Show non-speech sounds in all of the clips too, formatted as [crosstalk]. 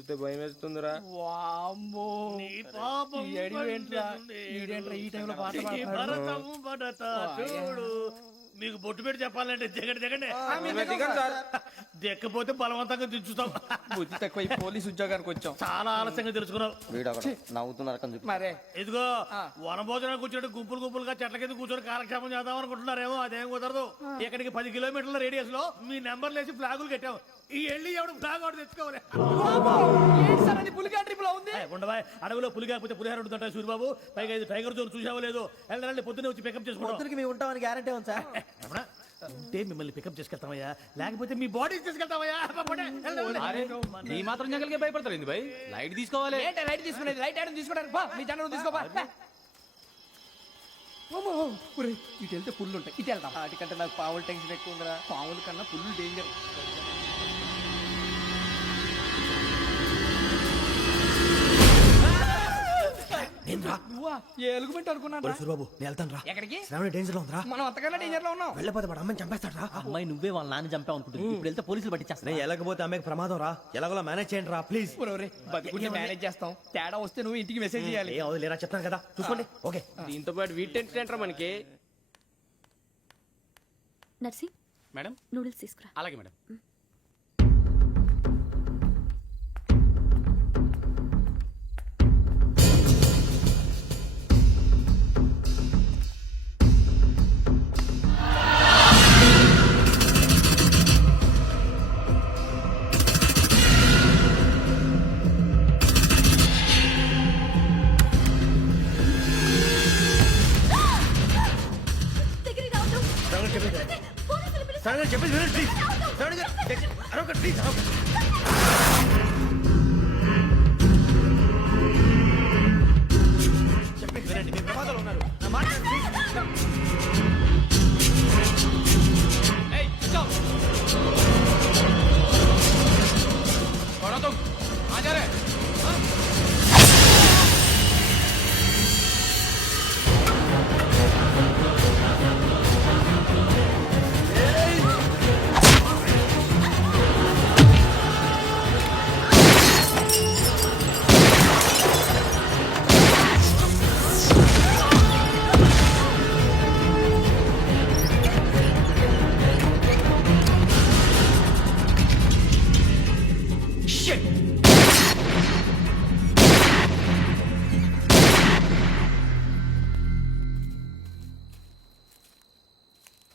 చూస్తే భయం వేస్తుందిరా ఈ టైంలో పాట చూడు. మీకు బొట్టు పెట్టి చెప్పాలంటే దిగండి దిగండి. సార్. దిక్కపోతే బలవంతంగా దించుతాం. బుద్ధి తక్కువ ఈ పోలీస్ ఉద్యోగానికి వచ్చాం. చాలా ఆలస్యంగా తెలుసుకున్నావు. నవ్వుతున్నారు మరే. ఇదిగో వనభోజనానికి కూర్చోటి గుంపులు గుంపులుగా చెట్ల కింద కూర్చొని కాలక్షేపం చేద్దాం అనుకుంటున్నారేమో అదేం కుదరదు. ఇక్కడికి పది కిలోమీటర్ల రేడియస్లో మీ నెంబర్ లేసి ఫ్లాగులు కట్టాం ఈ వెళ్ళి ఎవడు ఫ్లాగ్ ఒకటి తెచ్చుకోవాలి? ఏంటి సార్ అది పులిగా ట్రిప్లో ఉంది? ఉండవా? అడవిలో పులి కాకపోతే పులిహార ఉంటుంటాయి సూర్యబాబు పైగా ఇది టైగర్ జోన్ చూసావో లేదో? వెళ్ళాలి పొద్దున్నే వచ్చి పికప్ చేసుకుంటాం. మేము ఉంటామని గ్యారంటీ ఉంది సార్. [laughs] రమణ, ఉంటే మిమ్మల్ని పికప్ చేసుకెళ్తామయ్యా. లేకపోతే మీ బాడీ తీసుకెళ్తామయ్యా. ఈ మాత్రం జంగల్కే భయపడతారు ఏంది భయ్? లైట్ తీసుకోవాలి. ఏంటి లైట్ తీసుకునేది? లైట్ ఆడని తీసుకోవడానికి బా మీ జనం తీసుకోబా ఇటు వెళ్తే పుల్లు ఉంటాయి ఇటు వెళ్దాం. వాటికంటే నాకు పావులు టెన్షన్ ఎక్కువ ఉందిరా. పావుల కన్నా పుల్లు డేంజర్ నువ్వా? ఏ ఎలుగుబెట్టి అనుకున్నాను? సూర్బాబు నేను వెళ్తాను రా ఎక్కడికి? శ్రావణి డేంజర్లో ఉందిరా. మనం అంతకన్నా డేంజర్లో ఉన్నాం. వెళ్ళపోతే వాడు అమ్మని చంపేస్తాడు రా అమ్మాయి నువ్వే వాళ్ళ నాన్న చంపావు అనుకుంటుంది. ఇప్పుడు వెళ్తే పోలీసులు పట్టించేస్తా నేను వెళ్ళకపోతే అమ్మకి ప్రమాదం రా. ఎలాగోలా మేనేజ్ చేయండి రా ప్లీజ్ బతుకుంటే మేనేజ్ చేస్తాం. తేడా వస్తే నువ్వు ఇంటికి మెసేజ్ చేయాలి. ఏ లేరా చెప్తాను కదా. చూసుకోండి. ఓకే. దీంతో పాటు వీటి ఏంటంటారా మనకి? నర్సి మేడం? నూడిల్స్ తీసుకురా. అలాగే మేడం.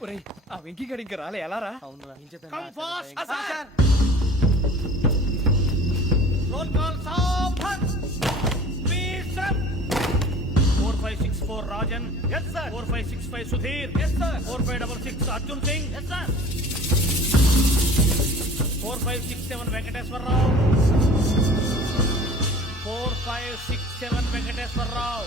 ఒరే ఆ వెంకీ గడి ఇంకా రాలే ఎలా రా? Come fast roll call సావధాన్ please sir four five six four Rajan yes sir four five six five Sudheer yes sir four five double six Arjun Singh yes sir four five six seven Venkateswararao four five six seven Venkateswararao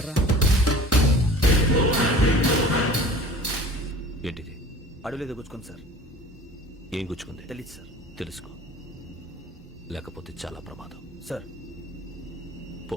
చూసేశారా ఏంటిది? అడవిలో గుచ్చుకుంది sir. ఏం గుచ్చుకుంది? తెలియదు sir. తెలుసుకో. లేకపోతే చాలా ప్రమాదం. Sir. పో.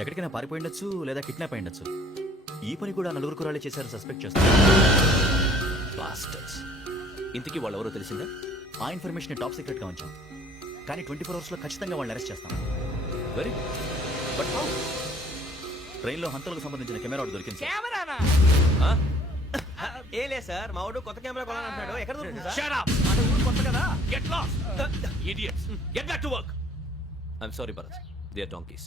ఎక్కడికైనా పారిపోయి ఉండొచ్చు లేదా కిడ్నాప్ అయి ఉండొచ్చు. ఈ పని కూడా నలుగురు కురాలే చేశారు సస్పెక్ట్ చేస్తారు. ఇంతకీ వాళ్ళెవరో తెలిసిందా? ఆ ఇన్ఫర్మేషన్ టాప్ సీక్రెట్గా ఉంచాం. కానీ ట్వంటీ ఫోర్ అవర్స్లో ఖచ్చితంగా వాళ్ళని అరెస్ట్ చేస్తాం. వెరీ బట్ హౌ ట్రైన్లో హంతలకు సంబంధించిన కెమెరా ఒకటి దొరికింది. కెమెరానా ఏ లే సార్ మా వాడు కొత్త కెమెరా కొనాలంటున్నాడు. ఎక్కడ దొరుకుతుంది సార్ షట్ అప్ అంటే ఊరు కొత్త కదా? Get lost idiots get back to work I'm sorry Bharat they are donkeys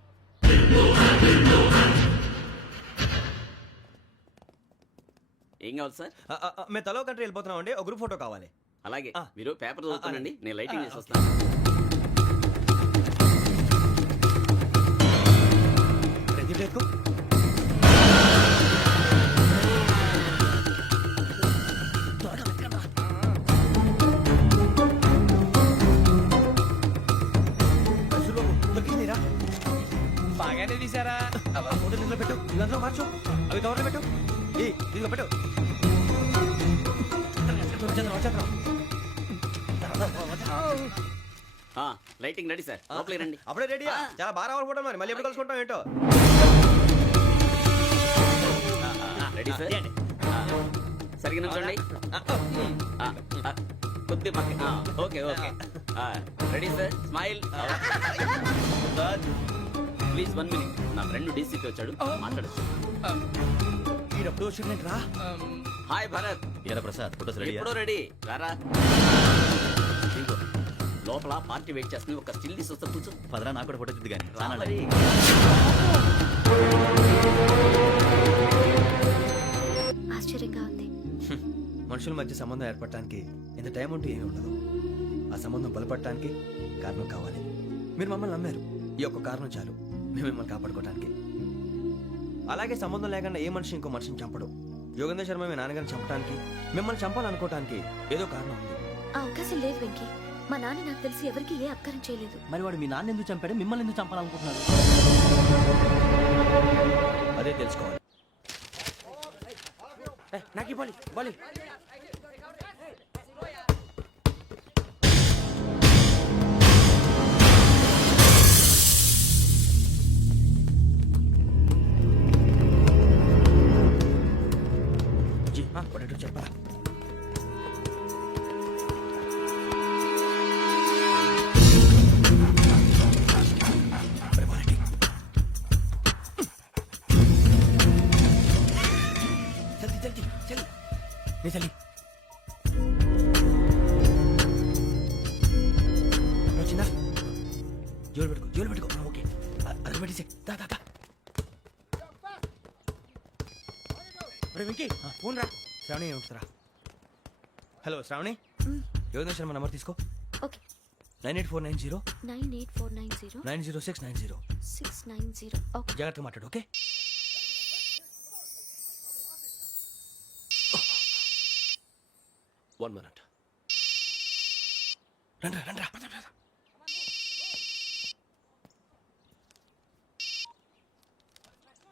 ఏం కావాలి సార్? మేము తలో కంట్రీ వెళ్ళిపోతున్నాం అండి ఒక గ్రూప్ ఫోటో కావాలి. అలాగే. ఆ. మీరు పేపర్ చదువుతానండి ఆ, నేను లైటింగ్ ఆ, చేసి వస్తాను ప్రదీప్ బాగానే తీసారా ఫోటో ఇందులో పెట్టు. ఇది అందులో మార్చు. అవి కవర్లో పెట్టు. పెట్టు. Lighting ready sir. లోపలికి రండి. అప్పుడే రెడీ చాలా బాగా రావాలి ఫోటో మరి. మళ్ళీ ఎప్పుడు కలుసుకుంటాం ఏంటో? Ready sir? ఆ, ఆ, కొద్ది పక్క ఓకే ఓకే. ఆ, ready sir? Smile. Please one minute. నా ఫ్రెండ్ డీసీకి వచ్చాడు. మాట్లాడచ్చు. ఈడప్పుడు వచ్చిందండి రా. హాయ్ భరత్. ఎరా ప్రసాద్ ఫోటోస్ రెడీ ఎప్పుడో రెడీ. రారా. ఇదిగో, లోపల పార్టీ వెయిట్ చేస్తుంది. ఒక స్టిల్ తీసి వస్తా కూర్చో. పదరా నాకు కూడా ఫోటో తిద్ది కానీ రా మరి. ఆశ్చర్యంగా ఉంది. మనుషుల మధ్య సంబంధం ఏర్పడటానికి ఇంత టైం ఉంటే ఏమీ ఉండదు. ఆ సంబంధం బలపడటానికి కారణం కావాలి. మీరు మమ్మల్ని నమ్మారు. ఈ ఒక్క కారణం చాలు. మేము మిమ్మల్ని కాపాడుకోవడానికి అలాగే సంబంధం లేకుండా ఏ మనిషి ఇంకో మనిషిని చంపడు. యోగేంద్ర శర్మ మీ నాన్నగారిని చంపడానికి మిమ్మల్ని చంపాలనుకోవటానికి ఏదో కారణం ఉంది. ఆ అవకాశం లేదు వెంకీ. మా నాన్న నాకు తెలిసి ఎవరికి ఏ అపకారం చేయలేదు. మరి వాడు మీ నాన్న ఎందుకు చంపాడు? మిమ్మల్ని ఎందుకు చంపాలనుకుంటున్నాడు అదే తెలుసుకోవాలి. నాకు ఇవ్వాలి ఇవ్వాలి ఫోన్ రా. శ్రావణి ఏమంటారా హలో శ్రావణి? యోగేంద్ర శర్మ నంబర్ తీసుకో? Okay. Nine eight four nine zero. Nine eight four nine zero. Nine zero six nine zero. Six nine zero. Okay. జాగ్రత్తగా మాట్లాడు ఓకే? One minute. రండ్రా రండ్రా పద, పద.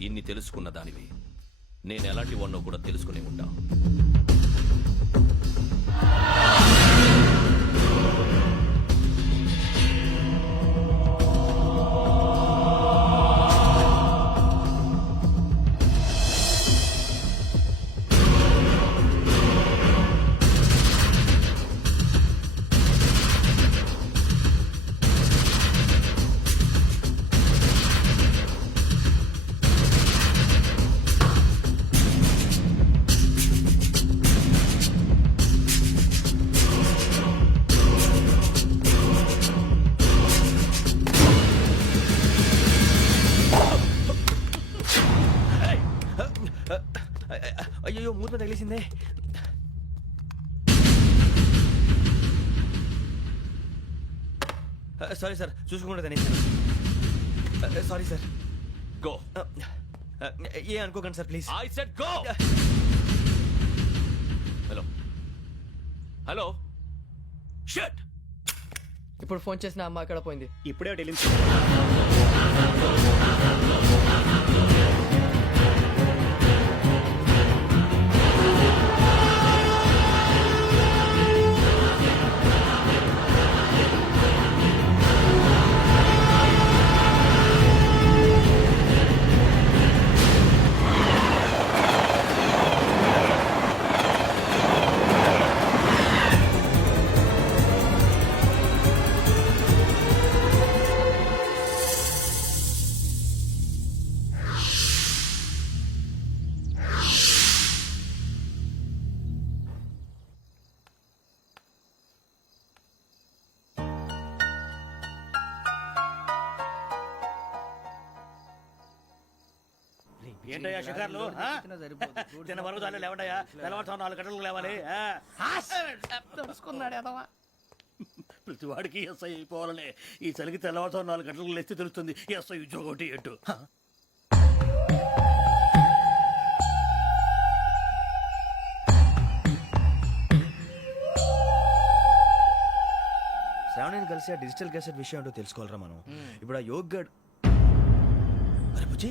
ఇన్ని తెలుసుకున్న దానివి. నేను ఎలాంటి వాడినో కూడా తెలుసుకునే ఉంటాను సారీ సార్ చూసుకోకుండా తినేసాను సారీ సార్ గో ఏ అనుకోకండి sir please I said go hello hello shut ఇప్పుడు ఫోన్ చేసిన అమ్మ అక్కడ పోయింది. ఇప్పుడే ఢిల్లీ [laughs] ఏంటయ్యా షికార్లు? ఆ? [laughs] తిన్న వరకు దాన్ని లేవండయ్యా. తెల్లవారుతో నాలుగు గంటలకు లేవాలి. ఆ? తెలుసుకున్నాడు ఎదవా. [laughs] ప్రతి వాడికి ఎస్ఐ అయిపోవాలనే ఈ చలికి తెల్లవారుతో నాలుగు గంటలకు లేస్తే తెలుస్తుంది. ఎస్ఐ ఉద్యోగం ఒకటి ఎటు శ్రావణిని కలిసి ఆ డిజిటల్ క్యాసెట్ విషయం ఏంటో తెలుసుకోవాలరా మనం. ఇప్పుడు ఆ యోగ్ గడ్ అరే బుజ్జి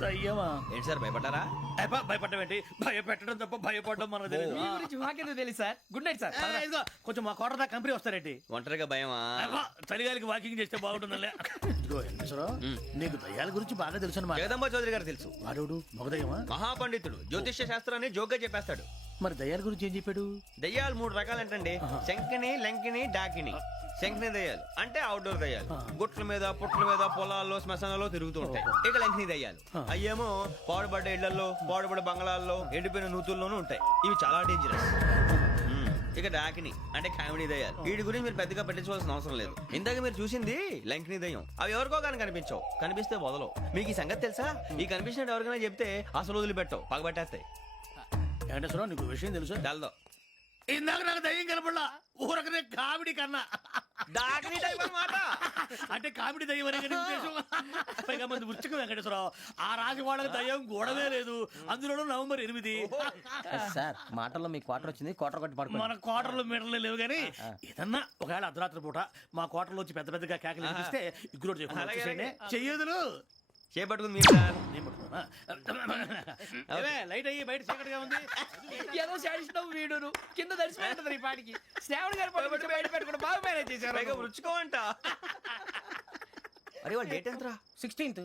దయ్యమా? ఏంటి సార్ భయపడ్డారా? అబ్బా, భయపడడం ఏంటి? భయపెట్టడం తప్ప భయపడడం మనకు తెలియదు మీ గురించి మాకెందుకు తెలుసు సార్? Good night sir. ఏ, ఇదిగో, కొంచెం మా కోట దాకా కంపెనీ వస్తారేంటి? ఒంటరిగా భయమా? అబ్బా, చలిగాలికి వాకింగ్ చేస్తే బాగుంటుందిలే ఇదిగో వెంకటేశ్వరరావు నీకు దయ్యాల గురించి బాగా తెలుసు అనమాట జగదంబ చౌదరి గారు తెలుసు. వాడు మగదయ్యమా? మహాపండితుడు. జ్యోతిష్య శాస్త్రాన్ని జోగ్గా చెప్పేస్తాడు. మరి దయ్యాల గురించి ఏం చెప్పాడు? దయ్యాలు మూడు రకాలంటండి. శంకిని లంకిని డాకిని. శంకిని దయ్యాలు. అంటే అవుట్డోర్ దయ్యాలు. గుట్ల మీద పుట్ల మీద పొలాల్లో శ్మశానాల్లో తిరుగుతూ ఉంటాయి. ఇక లంకిని దయ్యాలు. అయ్యేమో పాడుబడ్డ ఇళ్ళలో పాడుబడ్డ బంగ్లాల్లో ఎండిపోయిన నూతుల్లోనూ ఉంటాయి. ఇవి చాలా డేంజరస్. ఇక డాకిని అంటే కామెడీ దయ్యాలు. వీటి గురించి మీరు పెద్దగా పట్టించుకోవాల్సిన అవసరం లేదు. ఇందాక మీరు చూసింది లంకిని దయ్యం. అవి ఎవరికో కానీ కనిపించవు. కనిపిస్తే వదలవు. మీకు ఈ సంగతి తెలుసా? ఈ కనిపించినట్టు ఎవరికైనా చెప్తే అసలు వదిలిపెట్టవు. పగబట్టేస్తాయి. వెంకటేశ్వరరావు నీకు విషయం తెలుసు? డల్దో ఇందాక నాకు దయ్యం కనపడలా. ఊరకనే కామెడీ కన్నా. డాకిని టైప్ అన్నమాట. అంటే కామెడీ దయ్యం అనే కదా ఉద్దేశం. పైగా మంది వృచ్చిక వెంకటేశ్వరరావు ఆ రాజు వాళ్ళకి దయ్యం గోడవే లేదు. అందులోనూ నవంబర్ ఎనిమిది. సార్ మాటల్లో మీ క్వార్టర్ వచ్చింది క్వార్టర్ కొట్టి పడుకో మన కోటర్లో మీటర్లు లేవు కానీ ఏదన్నా ఒకవేళ అర్ధరాత్రి పూట మా కోటర్లో వచ్చి పెద్ద పెద్దగా కేకలు వినిపిస్తే ఇగ్గురు అలాగే, అలాగే. చెయ్యదులు చేపట్టుకుంది మీరు సార్? ఏమే, లైట్ అయ్యి బయట చీకటిగా ఉంది. ఏదో శాడిస్తున్నావు వీడును. కింద దర్శనం ఈ పాటికి. శ్రావణ్ గారు పట్టుకొచ్చి బయట పెట్టుకుంటే బాగా మేనేజ్ పైగా చేశారు రుచుకోవంట అరే వాళ్ళ డేట్ ఎంతరా? సిక్స్టీన్త్